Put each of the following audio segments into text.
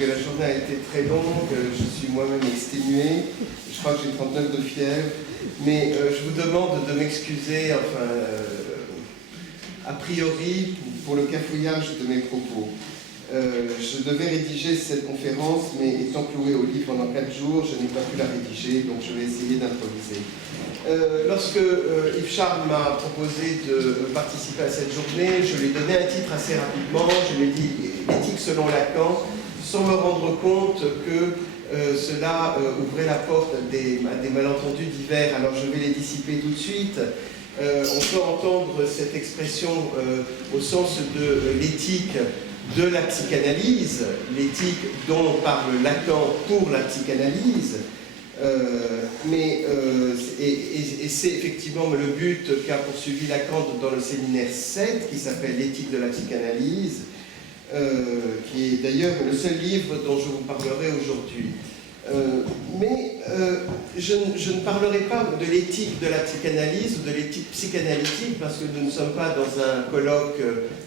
que la journée a été très longue, je suis moi-même exténué, je crois que j'ai 39 de fièvre, mais je vous demande de m'excuser, enfin, a priori, pour le cafouillage de mes propos. Je devais rédiger cette conférence, mais étant cloué au lit pendant 4 jours, je n'ai pas pu la rédiger, donc je vais essayer d'improviser. Lorsque Yves Charles m'a proposé de participer à cette journée, je lui ai donné un titre assez rapidement, je lui ai dit « L'éthique selon Lacan », sans me rendre compte que cela ouvrait la porte à des malentendus divers. Alors je vais les dissiper tout de suite. On peut entendre cette expression au sens de l'éthique de la psychanalyse, l'éthique dont parle Lacan pour la psychanalyse, et c'est effectivement le but qu'a poursuivi Lacan dans le séminaire 7, qui s'appelle l'éthique de la psychanalyse, qui est d'ailleurs le seul livre dont je vous parlerai aujourd'hui. Je ne parlerai pas de l'éthique de la psychanalyse ou de l'éthique psychanalytique, parce que nous ne sommes pas dans un colloque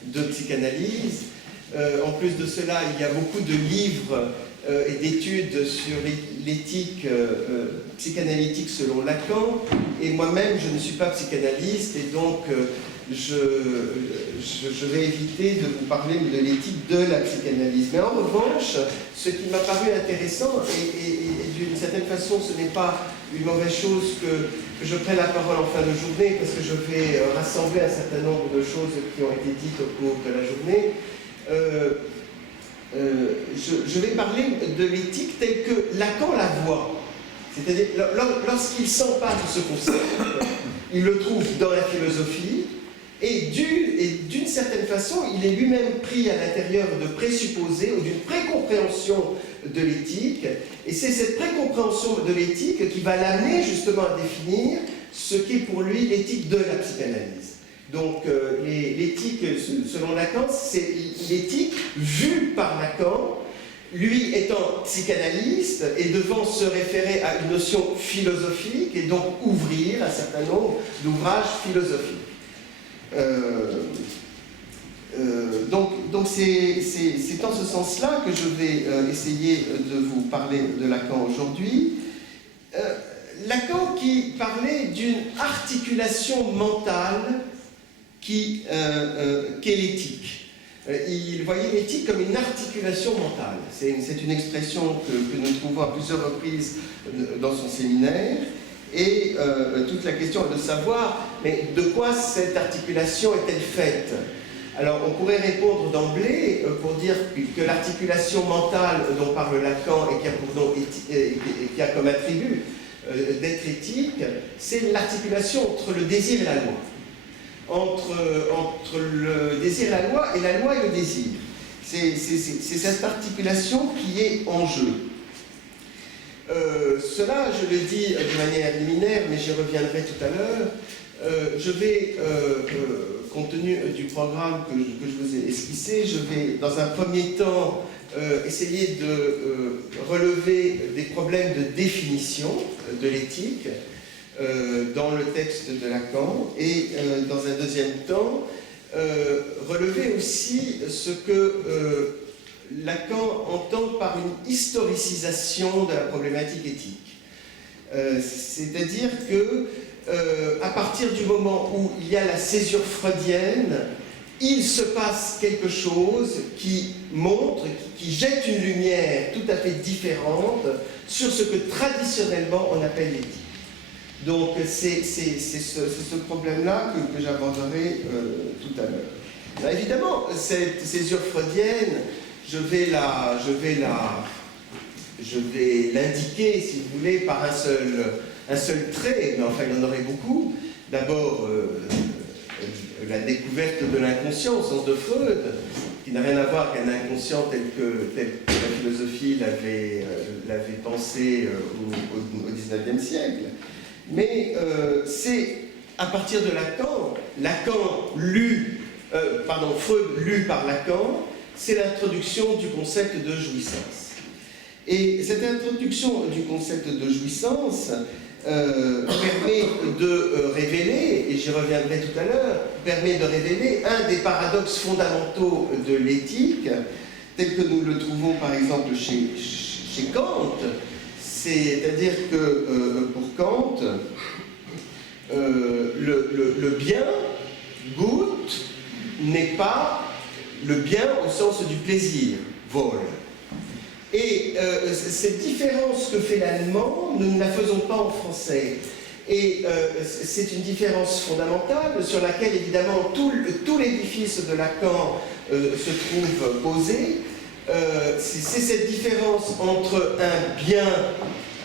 de psychanalyse. En plus de cela, il y a beaucoup de livres et d'études sur l'éthique psychanalytique selon Lacan, et moi-même je ne suis pas psychanalyste, et donc je vais éviter de vous parler de l'éthique de la psychanalyse. Mais en revanche, ce qui m'a paru intéressant, et d'une certaine façon ce n'est pas une mauvaise chose que je prenne la parole en fin de journée, parce que je vais rassembler un certain nombre de choses qui ont été dites au cours de la journée, je vais parler de l'éthique telle que Lacan la voit. C'est-à-dire, lorsqu'il s'empare de ce concept, il le trouve dans la philosophie, et d'une certaine façon, il est lui-même pris à l'intérieur de présupposés ou d'une précompréhension de l'éthique, et c'est cette précompréhension de l'éthique qui va l'amener justement à définir ce qu'est pour lui l'éthique de la psychanalyse. Donc l'éthique, selon Lacan, c'est l'éthique vue par Lacan, lui étant psychanalyste et devant se référer à une notion philosophique et donc ouvrir un certain nombre d'ouvrages philosophiques. Donc c'est en ce sens-là que je vais essayer de vous parler de Lacan aujourd'hui. Lacan qui parlait d'une articulation mentale qu'est l'éthique. Il voyait l'éthique comme une articulation mentale. C'est une expression que nous trouvons à plusieurs reprises dans son séminaire. Et toute la question est de savoir, mais de quoi cette articulation est-elle faite? Alors on pourrait répondre d'emblée pour dire que l'articulation mentale dont parle Lacan et qui a comme attribut d'être éthique, c'est l'articulation entre le désir et la loi. Entre le désir et la loi et le désir. C'est cette articulation qui est en jeu. Cela, je le dis de manière liminaire, mais j'y reviendrai tout à l'heure. Je vais, compte tenu du programme que je vous ai esquissé, je vais dans un premier temps essayer de relever des problèmes de définition de l'éthique dans le texte de Lacan, et dans un deuxième temps relever aussi ce que Lacan entend par une historicisation de la problématique éthique. C'est-à-dire que à partir du moment où il y a la césure freudienne, il se passe quelque chose qui montre, qui jette une lumière tout à fait différente sur ce que traditionnellement on appelle l'éthique. Donc c'est ce problème-là que j'aborderai tout à l'heure. Là, évidemment, cette césure freudienne, je vais l'indiquer, si vous voulez, par un seul trait, mais enfin il y en aurait beaucoup. D'abord, la découverte de l'inconscient au sens de Freud, qui n'a rien à voir qu'un inconscient tel que la philosophie l'avait pensé au XIXe siècle. Mais c'est à partir de Freud lu par Lacan, c'est l'introduction du concept de jouissance. Et cette introduction du concept de jouissance permet de révéler, et j'y reviendrai tout à l'heure, permet de révéler un des paradoxes fondamentaux de l'éthique, tel que nous le trouvons par exemple chez Kant, c'est-à-dire que pour Kant, le bien, gut, n'est pas le bien au sens du plaisir, Wohl. Et cette différence que fait l'allemand, nous ne la faisons pas en français. Et c'est une différence fondamentale sur laquelle, évidemment, tout l'édifice de Lacan se trouve posé. C'est cette différence entre un bien,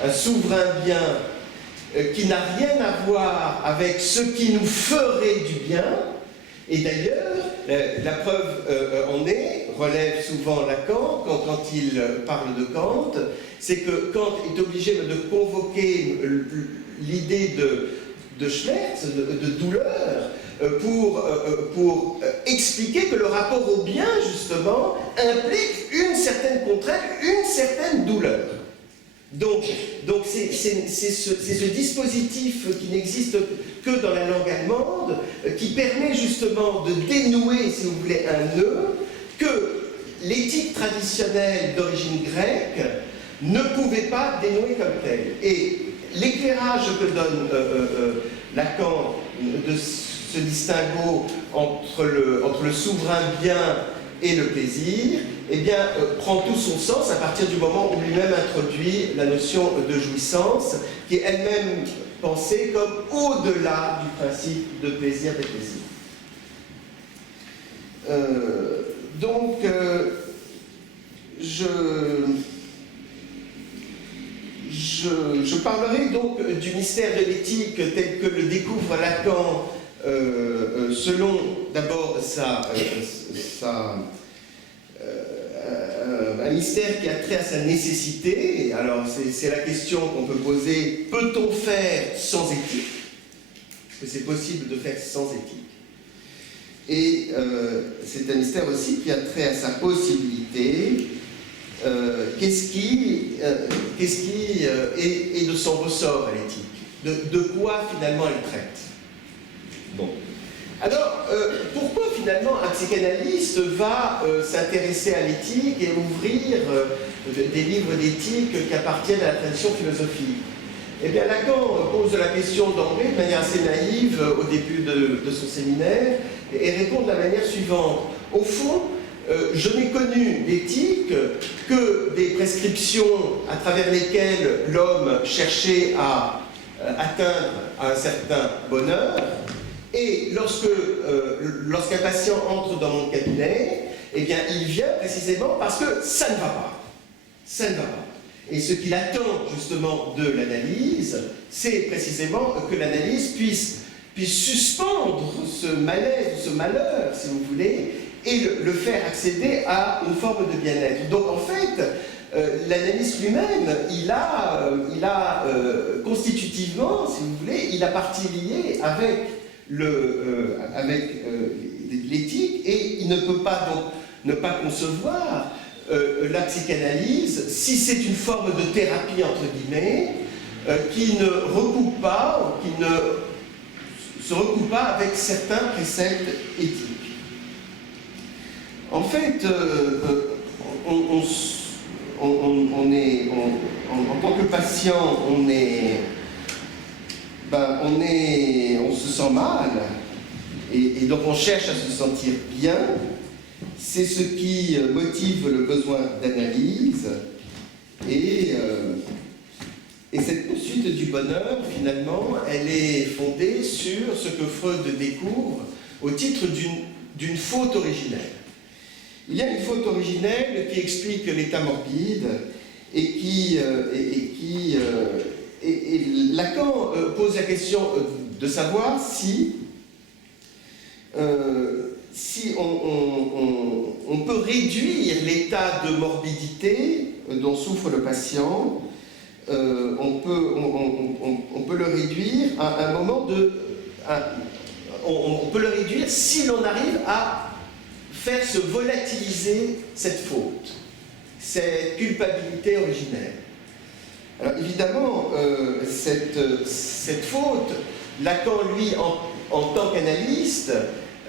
un souverain bien, qui n'a rien à voir avec ce qui nous ferait du bien. Et d'ailleurs, la preuve en est, relève souvent Lacan, quand il parle de Kant, c'est que Kant est obligé de convoquer l'idée de Schmerz, de douleur, pour expliquer que le rapport au bien, justement, implique une certaine contrainte, une certaine douleur. Donc c'est ce dispositif qui n'existe que dans la langue allemande, qui permet justement de dénouer, si vous voulez, un nœud, que l'éthique traditionnelle d'origine grecque ne pouvait pas dénouer comme telle. Et l'éclairage que donne Lacan de ce distinguo entre le souverain bien et le plaisir, eh bien, prend tout son sens à partir du moment où lui-même introduit la notion de jouissance, qui est elle-même pensée comme au-delà du principe de plaisir des plaisirs. Je parlerai donc du mystère de l'éthique tel que le découvre Lacan, selon d'abord un mystère qui a trait à sa nécessité. Alors c'est la question qu'on peut poser: peut-on faire sans éthique? Est-ce que c'est possible de faire sans éthique? Et c'est un mystère aussi qui a trait à sa possibilité. Qu'est-ce qui est de son ressort à l'éthique? De quoi finalement elle traite? Bon. Alors, pourquoi finalement un psychanalyste va s'intéresser à l'éthique et ouvrir des livres d'éthique qui appartiennent à la tradition philosophique? Eh bien, Lacan pose la question d'emblée, de manière assez naïve, au début de son séminaire, et répond de la manière suivante. Au fond, je n'ai connu l'éthique que des prescriptions à travers lesquelles l'homme cherchait à atteindre un certain bonheur. Et lorsqu'un patient entre dans mon cabinet, eh bien, il vient précisément parce que ça ne va pas. Ça ne va pas. Et ce qu'il attend justement de l'analyse, c'est précisément que l'analyse puisse suspendre ce malaise, ce malheur, si vous voulez, et le faire accéder à une forme de bien-être. Donc en fait, l'analyste lui-même, il a constitutivement, si vous voulez, il a partie liée avec l'éthique, et il ne peut pas donc ne pas concevoir la psychanalyse si c'est une forme de thérapie entre guillemets qui ne recoupe pas, ou qui ne se recoupe pas avec certains préceptes éthiques. En fait, en tant que patient, on se sent mal, et donc on cherche à se sentir bien. C'est ce qui motive le besoin d'analyse, et cette poursuite du bonheur, finalement, elle est fondée sur ce que Freud découvre au titre d'une faute originelle. Il y a une faute originelle qui explique l'état morbide, et Lacan pose la question de savoir si on peut réduire l'état de morbidité dont souffre le patient, on peut le réduire à un moment on peut le réduire si l'on arrive à faire se volatiliser cette faute, cette culpabilité originelle. Alors évidemment, cette faute, Lacan, lui, en tant qu'analyste,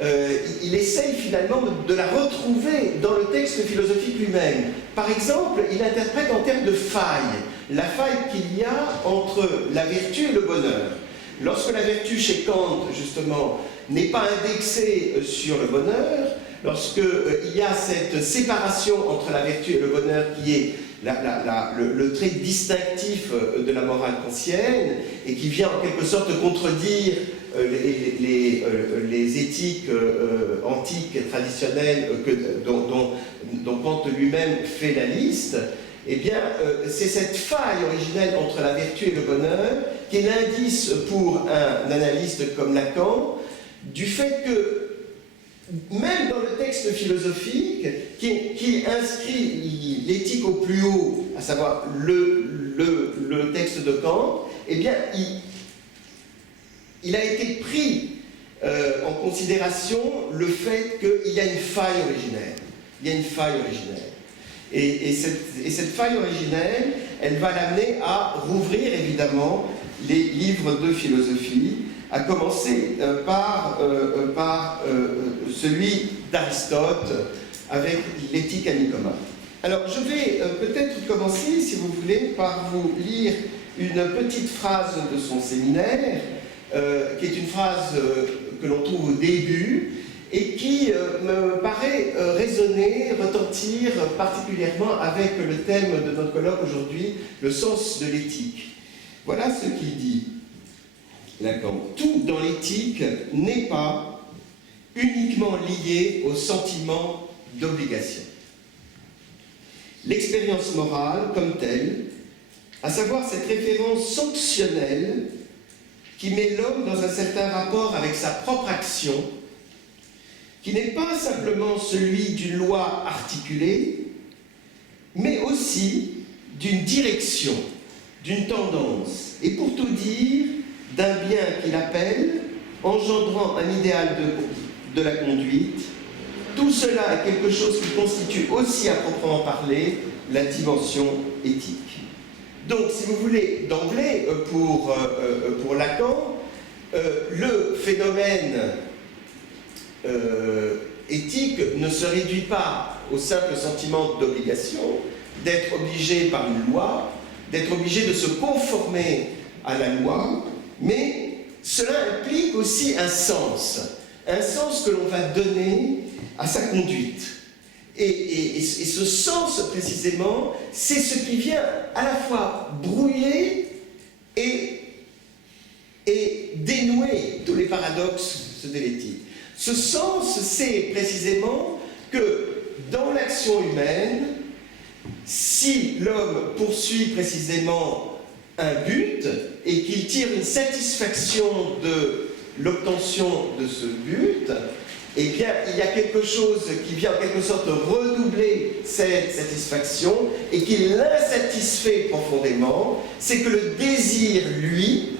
il essaye finalement de la retrouver dans le texte philosophique lui-même. Par exemple, il interprète en termes de faille, la faille qu'il y a entre la vertu et le bonheur. Lorsque la vertu chez Kant, justement, n'est pas indexée sur le bonheur, lorsqu'il y a cette séparation entre la vertu et le bonheur qui est le trait distinctif de la morale kantienne et qui vient en quelque sorte contredire les éthiques antiques et traditionnelles dont Kant lui-même fait la liste, eh bien, c'est cette faille originelle entre la vertu et le bonheur qui est l'indice pour un analyste comme Lacan du fait que même dans le texte philosophique qui inscrit l'éthique au plus haut, à savoir le texte de Kant, eh bien, il a été pris en considération le fait qu'il y a une faille originelle. Il y a une faille originelle. Et cette faille originelle, elle va l'amener à rouvrir évidemment les livres de philosophie, à commencer par celui d'Aristote avec l'éthique à Nicomède. Alors je vais peut-être commencer, si vous voulez, par vous lire une petite phrase de son séminaire, qui est une phrase que l'on trouve au début, et qui me paraît résonner, retentir particulièrement avec le thème de notre colloque aujourd'hui, le sens de l'éthique. Voilà ce qu'il dit, Lacan. Tout dans l'éthique n'est pas uniquement lié au sentiment d'obligation. L'expérience morale comme telle, à savoir cette référence sanctionnelle qui met l'homme dans un certain rapport avec sa propre action, qui n'est pas simplement celui d'une loi articulée, mais aussi d'une direction, d'une tendance, et pour tout dire, d'un bien qu'il appelle, engendrant un idéal de la conduite. Tout cela est quelque chose qui constitue aussi, à proprement parler, la dimension éthique. Donc, si vous voulez, d'emblée, pour Lacan, le phénomène éthique ne se réduit pas au simple sentiment d'obligation, d'être obligé par une loi, d'être obligé de se conformer à la loi, mais cela implique aussi un sens que l'on va donner à sa conduite. Et ce sens, précisément, c'est ce qui vient à la fois brouiller et dénouer tous les paradoxes de l'éthique. Ce sens, c'est précisément que dans l'action humaine, si l'homme poursuit précisément un but et qu'il tire une satisfaction de l'obtention de ce but, eh bien, il y a quelque chose qui vient en quelque sorte redoubler cette satisfaction et qui l'insatisfait profondément, c'est que le désir, lui,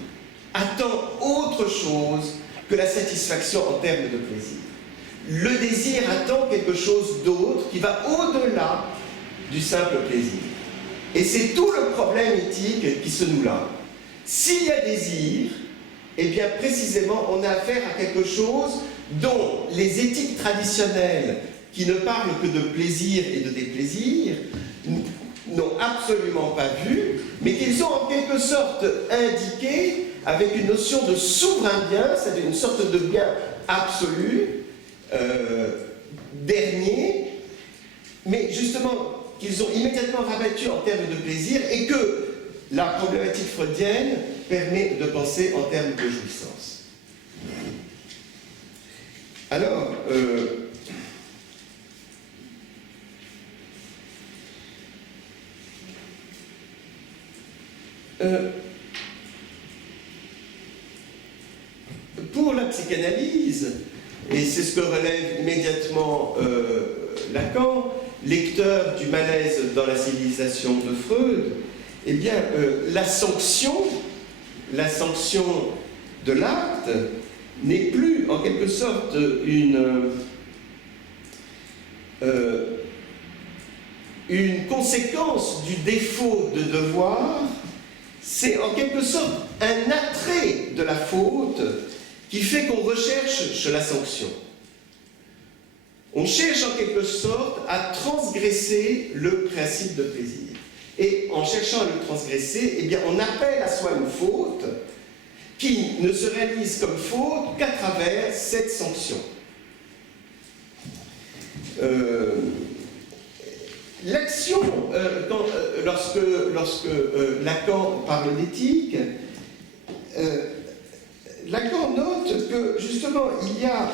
attend autre chose que la satisfaction en termes de plaisir. Le désir attend quelque chose d'autre qui va au-delà du simple plaisir. Et c'est tout le problème éthique qui se noue là. S'il y a désir, eh bien précisément on a affaire à quelque chose dont les éthiques traditionnelles qui ne parlent que de plaisir et de déplaisir n'ont absolument pas vu, mais qu'ils ont en quelque sorte indiqué avec une notion de souverain bien, c'est-à-dire une sorte de bien absolu, dernier, mais justement qu'ils ont immédiatement rabattu en termes de plaisir et que la problématique freudienne permet de penser en termes de jouissance. Alors, pour la psychanalyse, et c'est ce que relève immédiatement Lacan, lecteur du malaise dans la civilisation de Freud, eh bien, la sanction de l'acte n'est plus en quelque sorte une conséquence du défaut de devoir, c'est en quelque sorte un attrait de la faute qui fait qu'on recherche la sanction. On cherche en quelque sorte à transgresser le principe de plaisir. Et en cherchant à le transgresser, eh bien, on appelle à soi une faute qui ne se réalise comme faute qu'à travers cette sanction. L'action, lorsque Lacan parle d'éthique, Lacan note que justement il y a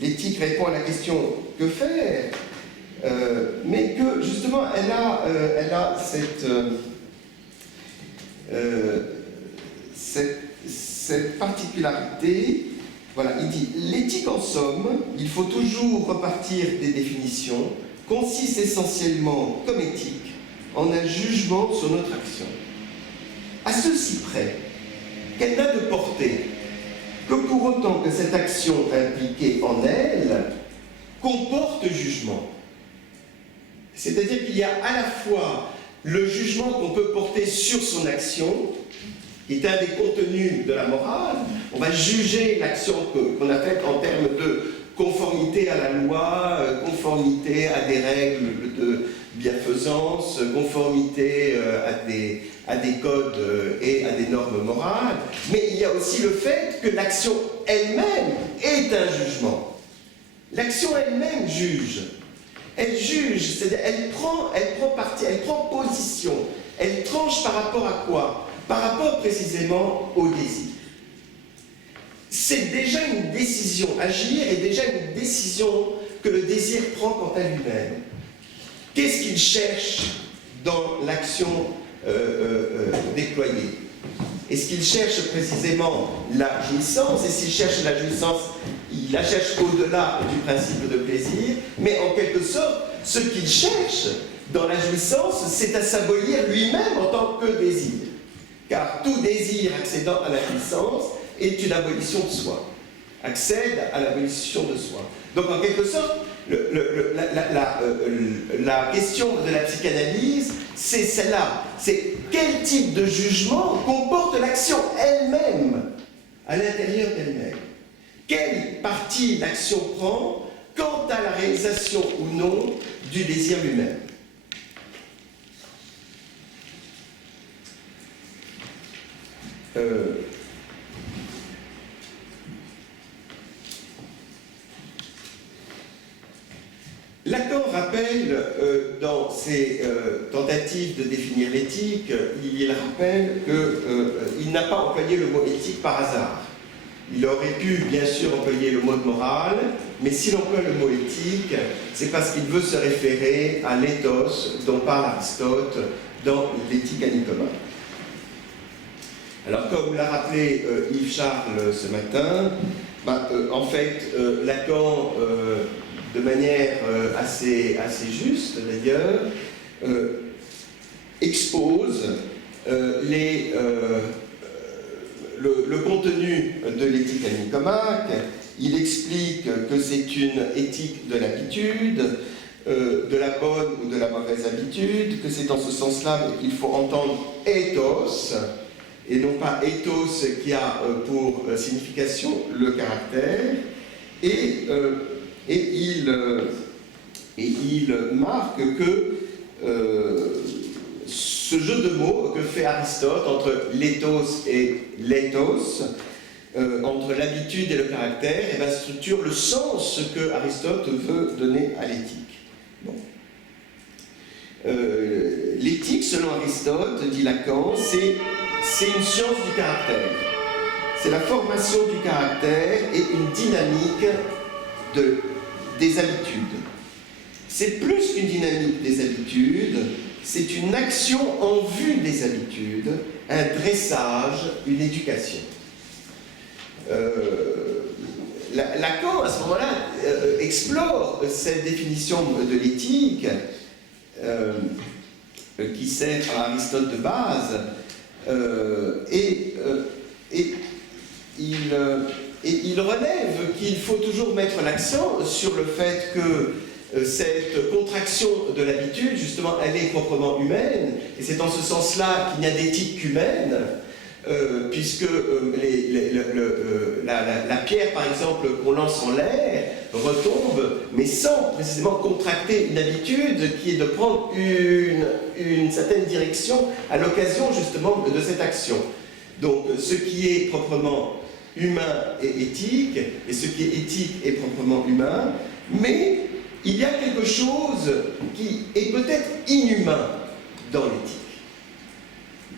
l'éthique répond à la question que faire, mais que justement elle a cette particularité. Voilà, il dit l'éthique en somme, il faut toujours repartir des définitions, consiste essentiellement comme éthique en un jugement sur notre action. À ceci près qu'elle n'a de portée que pour autant que cette action impliquée en elle comporte jugement. C'est-à-dire qu'il y a à la fois le jugement qu'on peut porter sur son action, qui est un des contenus de la morale. On va juger l'action qu'on a faite en termes de conformité à la loi, conformité à des règles de bienfaisance, conformité à des codes et à des normes morales. Mais il y a aussi le fait que l'action elle-même est un jugement. L'action elle-même juge. Elle juge, c'est-à-dire elle prend parti, elle prend position. Elle tranche par rapport à quoi? Par rapport précisément au désir. C'est déjà une décision, agir est déjà une décision que le désir prend quant à lui-même. Qu'est-ce qu'il cherche dans l'action déployée? Est-ce qu'il cherche précisément la jouissance? Et s'il cherche la jouissance, il la cherche au-delà du principe de plaisir, mais en quelque sorte, ce qu'il cherche dans la jouissance, c'est à s'abolir lui-même en tant que désir. Car tout désir accédant à la jouissance est une abolition de soi, accède à l'abolition de soi. Donc en quelque sorte, la question de la psychanalyse, c'est celle-là. C'est quel type de jugement comporte l'action elle-même, à l'intérieur d'elle-même. Quelle partie l'action prend quant à la réalisation ou non du désir lui-même. Lacan rappelle, dans ses tentatives de définir l'éthique, il rappelle qu'il n'a pas employé le mot éthique par hasard. Il aurait pu, bien sûr, employer le mot de morale, mais s'il emploie le mot éthique, c'est parce qu'il veut se référer à l'éthos dont parle Aristote dans l'éthique à Nicomède. Alors, comme l'a rappelé Yves Charles ce matin, en fait, Lacan, de manière assez juste d'ailleurs, expose le contenu de l'éthique à Nicomaque. Il explique que c'est une éthique de l'habitude, de la bonne ou de la mauvaise habitude, que c'est dans ce sens-là qu'il faut entendre ethos, et non pas ethos qui a pour signification le caractère, et il marque que ce jeu de mots que fait Aristote entre l'éthos et l'éthos, entre l'habitude et le caractère, structure le sens que Aristote veut donner à l'éthique. Bon. L'éthique, selon Aristote, dit Lacan, c'est une science du caractère. C'est la formation du caractère et une dynamique des habitudes. C'est plus qu'une dynamique des habitudes, c'est une action en vue des habitudes, un dressage, une éducation. Lacan, à ce moment-là, explore cette définition de l'éthique qui sert à Aristote de base, et il relève qu'il faut toujours mettre l'accent sur le fait que cette contraction de l'habitude, justement, elle est proprement humaine, et c'est dans ce sens-là qu'il n'y a d'éthique qu'humaine, puisque la pierre, par exemple, qu'on lance en l'air, retombe, mais sans précisément contracter une habitude qui est de prendre une certaine direction à l'occasion justement de cette action. Donc ce qui est proprement humain est éthique, et ce qui est éthique est proprement humain, mais il y a quelque chose qui est peut-être inhumain dans l'éthique.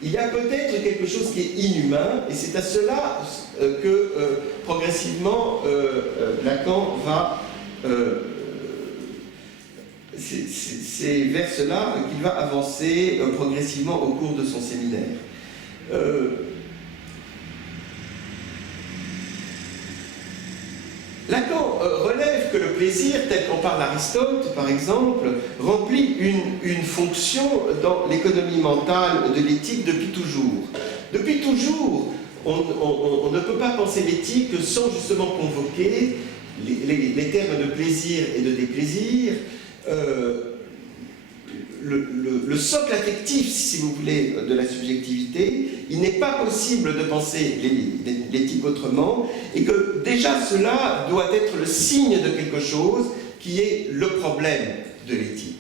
Il y a peut-être quelque chose qui est inhumain, et c'est à cela que progressivement Lacan va... c'est vers cela qu'il va avancer progressivement au cours de son séminaire. Lacan relève que le plaisir, tel qu'en parle Aristote, par exemple, remplit une fonction dans l'économie mentale de l'éthique depuis toujours. Depuis toujours, on ne peut pas penser l'éthique sans justement convoquer les termes de plaisir et de déplaisir, le socle affectif, si vous voulez, de la subjectivité. Il n'est pas possible de penser l'éthique autrement, et que déjà cela doit être le signe de quelque chose qui est le problème de l'éthique.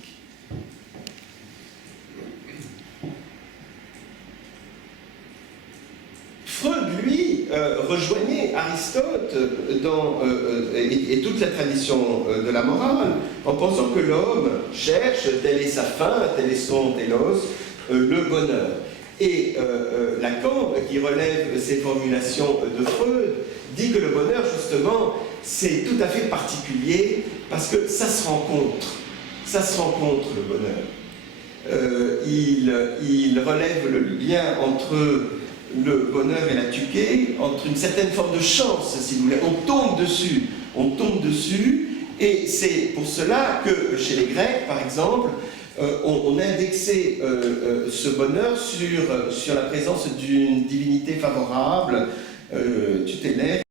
Freud, lui, rejoignait Aristote et toute la tradition de la morale en pensant que l'homme cherche, telle est sa fin, tel est son télos, le bonheur. Et Lacan, qui relève ces formulations de Freud, dit que le bonheur, justement, c'est tout à fait particulier parce que ça se rencontre. Ça se rencontre, le bonheur. Il relève le lien entre le bonheur et la tuquée, entre une certaine forme de chance, si vous voulez. On tombe dessus, et c'est pour cela que chez les Grecs, par exemple, on indexait ce bonheur sur la présence d'une divinité favorable, tutélaire,